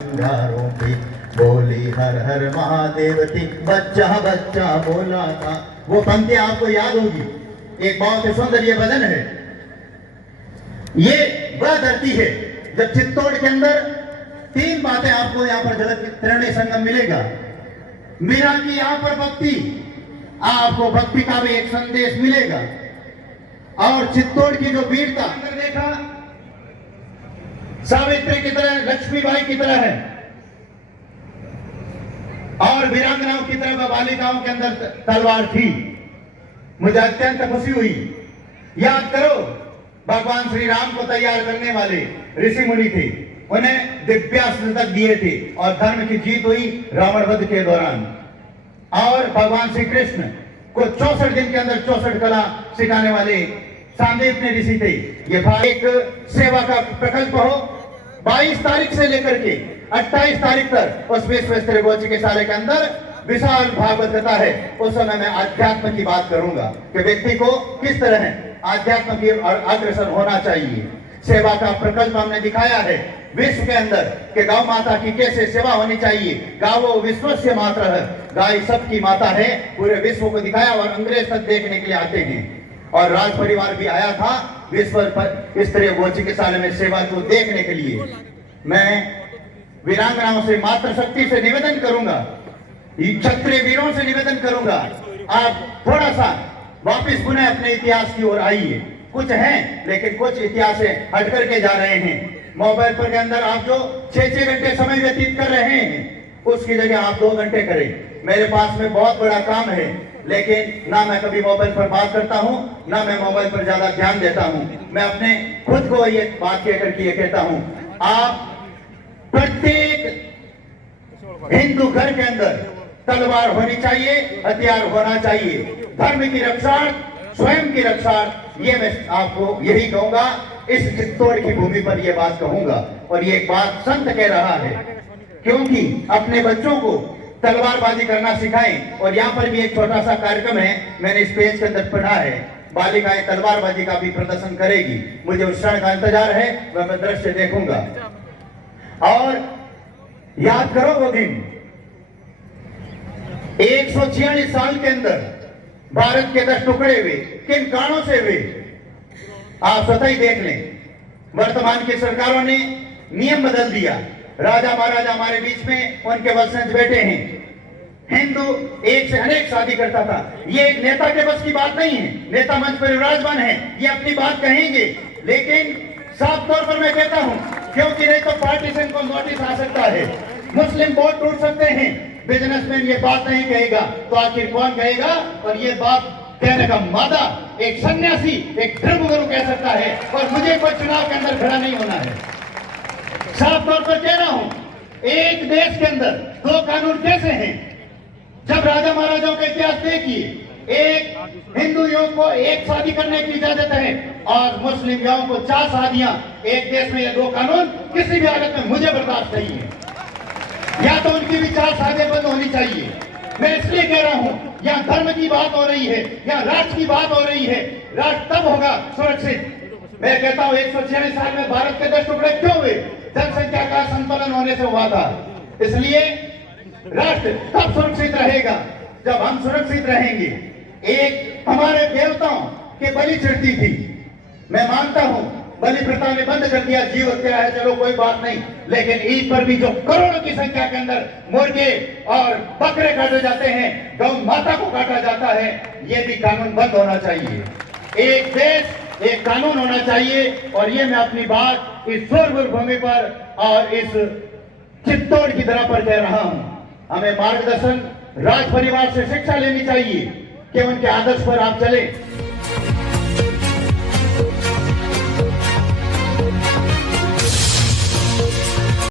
अंगारों पे बोली हर हर महादेव थी, बच्चा बच्चा बोला था। वो पंक्ति आपको याद होगी, एक बहुत ही सुंदर ये भजन है। ये वह धरती है जब चित्तौड़ के अंदर तीन बातें आपको यहाँ पर जगत त्रिवेणी संगम मिलेगा। मीरा की यहाँ पर भक्ति, आपको भक्ति का भी एक संदेश मिलेगा। और चित्तौड़ की जो वीरता अंदर देखा, सावित्री की तरह, लक्ष्मीबाई की तरह है, और वीरांगनाओं की तरह बालिकाओं के अंदर तलवार थी। मुझे अत्यंत खुशी हुई। याद करो, भगवान श्री राम को तैयार करने वाले ऋषि मुनि थे, उन्हें दिव्यास्त्र तक दिए थे और धर्म की जीत हुई रावण वध के दौरान। और भगवान श्री कृष्ण को 64 दिन के अंदर 64 कला सिखाने वाले सांदीपनी ऋषि थे। ये एक सेवा का प्रकल्प हो। 22 तारीख से लेकर के 28 तारीख तक उस विश्व स्तरीय चिकित्सालय के अंदर विशाल भागवत कथा है। उस समय मैं अध्यात्म की बात करूंगा कि व्यक्ति को किस तरह आध्यात्म की और अग्रसर होना चाहिए। सेवा का प्रकल्प हमने दिखाया है विश्व के अंदर कि गौ माता की कैसे सेवा होनी चाहिए। गावो विश्वस्य मातरः, गाय सबकी माता है, पूरे विश्व को दिखाया। और अंग्रेज तक देखने के लिए आते हैं, और राज परिवार भी आया था विश्व स्तरीय गो चिकित्सालय में सेवा को देखने के लिए। मैं वीरांगनाओं से, मातृशक्ति से निवेदन करूंगा, क्षत्रिय वीरों से निवेदन करूंगा, आप थोड़ा सा वापिस पुनः अपने इतिहास की ओर आइए। कुछ हैं लेकिन कुछ इतिहास से हट करके जा रहे हैं। मोबाइल पर के अंदर आप जो 6-6 घंटे समय व्यतीत कर रहे हैं, उसकी जगह आप 2 घंटे करें। मेरे पास में बहुत बड़ा काम है, लेकिन ना मैं कभी मोबाइल पर बात करता हूं, ना मैं मोबाइल पर ज्यादा ध्यान देता हूं। मैं अपने खुद को ये बात कहकर के ये कहता हूं, आप प्रत्येक हिंदू घर के अंदर तलवार होनी चाहिए, हथियार होना चाहिए। धर्म की रक्षा, स्वयं की रक्षा, ये मैं आपको यही कहूंगा। इस चित्तौड़ की भूमि पर यह बात कहूंगा। और ये एक बात संत कह रहा है, क्योंकि अपने बच्चों को तलवारबाजी करना सिखाएं। और यहाँ पर भी एक छोटा सा कार्यक्रम है, मैंने इस पेज के अंदर पढ़ा है, बालिकाएं तलवारबाजी का भी प्रदर्शन करेगी। मुझे उस क्षण का इंतजार है, वह मैं दृश्य देखूंगा। और याद करो वो दिन 146 साल के अंदर भारत के 10 टुकड़े हुए, किन कारणों से हुए आप स्वतः ही देख लें। वर्तमान की सरकारों ने नियम बदल दिया। राजा महाराजा हमारे बीच में, उनके वंशज बैठे हैं। हिंदू एक से अनेक शादी करता था। ये एक नेता के बस की बात नहीं है। नेता मंच पर विराजमान है, ये अपनी बात कहेंगे, लेकिन साफ तौर पर मैं कहता हूं, क्योंकि नहीं तो पार्टीशन को नोटिस आ सकता है, मुस्लिम वोट टूट सकते हैं। बिजनेसमैन ये बात नहीं कहेगा तो आखिर कौन कहेगा? और ये बात कहने का मादा एक सन्यासी, एक धर्मगुरु कह सकता है। और मुझे कोई चुनाव के अंदर खड़ा नहीं होना है। साफ तौर पर कह रहा हूं, एक देश के अंदर 2 कानून कैसे हैं? जब राजा महाराजाओं का इतिहास देखिए, एक हिंदू युवक को 1 शादी करने की इजाजत है और मुस्लिम युवकों को 4 शादियां। एक देश में ये 2 कानून किसी भी हालत में मुझे बर्दाश्त नहीं है। या तो उनकी भी 4 शादियां बंद होनी चाहिए। मैं इसलिए कह रहा हूं, यहाँ धर्म की बात हो रही है, यहाँ राष्ट्र की बात हो रही है। राष्ट्र तब होगा सुरक्षित। मैं कहता हूं 146 साल में भारत के 10 टुकड़े क्यों हुए? जनसंख्या का संतुलन होने से हुआ था। इसलिए राष्ट्र तब सुरक्षित रहेगा जब हम सुरक्षित रहेंगे। एक हमारे देवताओं के बलि चढ़ती थी, मैं मानता हूं बलि प्रथा ने बंद कर दिया, जीव हत्या है, चलो कोई बात नहीं। लेकिन ईद पर भी जो करोड़ों की संख्या के अंदर मुर्गे और बकरे काटे जाते हैं, गौ माता को काटा जाता है, ये भी कानून बंद होना चाहिए। एक देश, एक कानून होना चाहिए। और ये मैं अपनी बात इस शोरगुल भूमि पर और इस चित्तौड़ की तरह पर कह रहा हूं। हमें मार्गदर्शन राज परिवार से शिक्षा लेनी चाहिए कि उनके आदर्श पर आप चले।